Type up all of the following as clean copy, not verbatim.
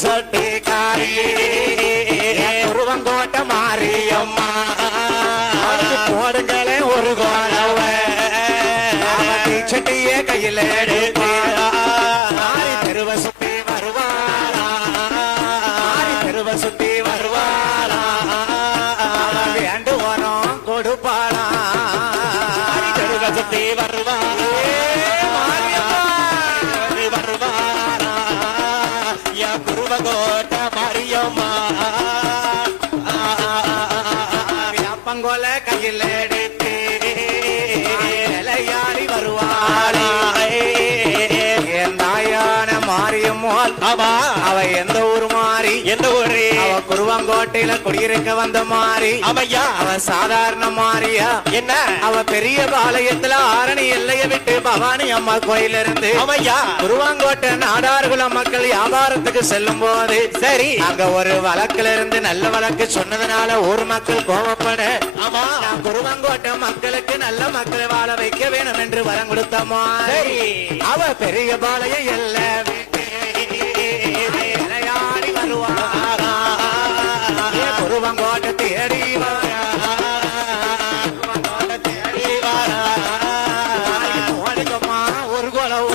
சட்டி காரி குருவங்கோட்டை மாரியம்மா போடுங்களே ஒரு கோலவ சட்டிய கையில் எடுத்து தெருவ சுத்தி வருவாரா தெருவ சுத்தி வருவாரா வேண்டு வரோம் கொடுப்பாளா தெருவ சுத்தி வருவாரா வருவாரா என் குருவங்கோட்டை மாரியம்மா அப்பங்கோல கையில் எடுத்து நிலையாடி வருவாளே என் தாயான மாரியம்மாள் அவ எந்த ஊர் மாறி எந்த ஊரு அவ குருவங்கோட்டையில குடியிருக்க வந்த மாறி அவையா அவ சாதாரண மாறியா என்ன அவ பெரிய பாளையத்துல ஆரணி எல்லைய விட்டு பவானி அம்மா கோயில இருந்து அவையா குருவாங்கோட்டை நாடார்குல மக்கள் வியாபாரத்துக்கு செல்லும் போது சரி அங்க ஒரு வழக்குல இருந்து நல்ல வழக்கு சொன்னதுனால ஊர் மக்கள் கோபப்பட ஆமா நான் குருவாங்கோட்டை மக்களுக்கு நல்ல மக்களை வாழ வைக்க வேணும் என்று வரம் கொடுத்தம்மா அவ பெரிய பாளையம் எல்லாம் விளையாடி வருவாரா குருவங்கோட்டை தேடி ஒரு குலவ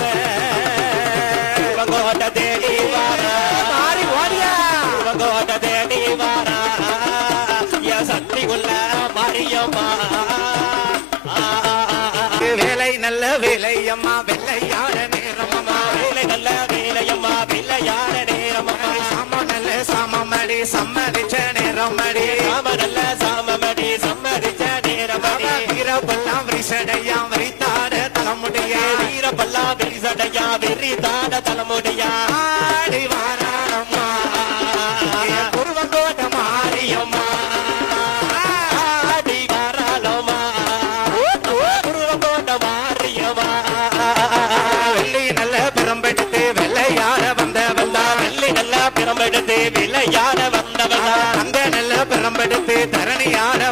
குருவங்கோட்டை தேடி மாறி ஓடியா குருவங்கோட்டை தேடி வாரா என் சக்திக்குள்ள மாரியம்மா வேலை நல்ல வேலையம்மா வெள்ளையாட நேரமம்மா வேலை நல்ல வேலையம்மா வெள்ளையாட நேரமம்மா சாம நல்ல சாமமடி சம்மதிச்ச நேரமடி சாம நல்ல சாமமடி சம்மதிச்ச நேரமடி வீரப்பல்லாம் விரிசடையா விரித்தாட தலைமுடிய வீரப்பல்லாம் விரிசடையா விரித்தாட தலைமுடிய ஆடி வாராம்மா குருவங்கோட்டை மாரியம்மா பிரம்பெடுத்து விளையாட வந்தவளா அந்த நல்ல பிரம்பெடுத்து தரணியாட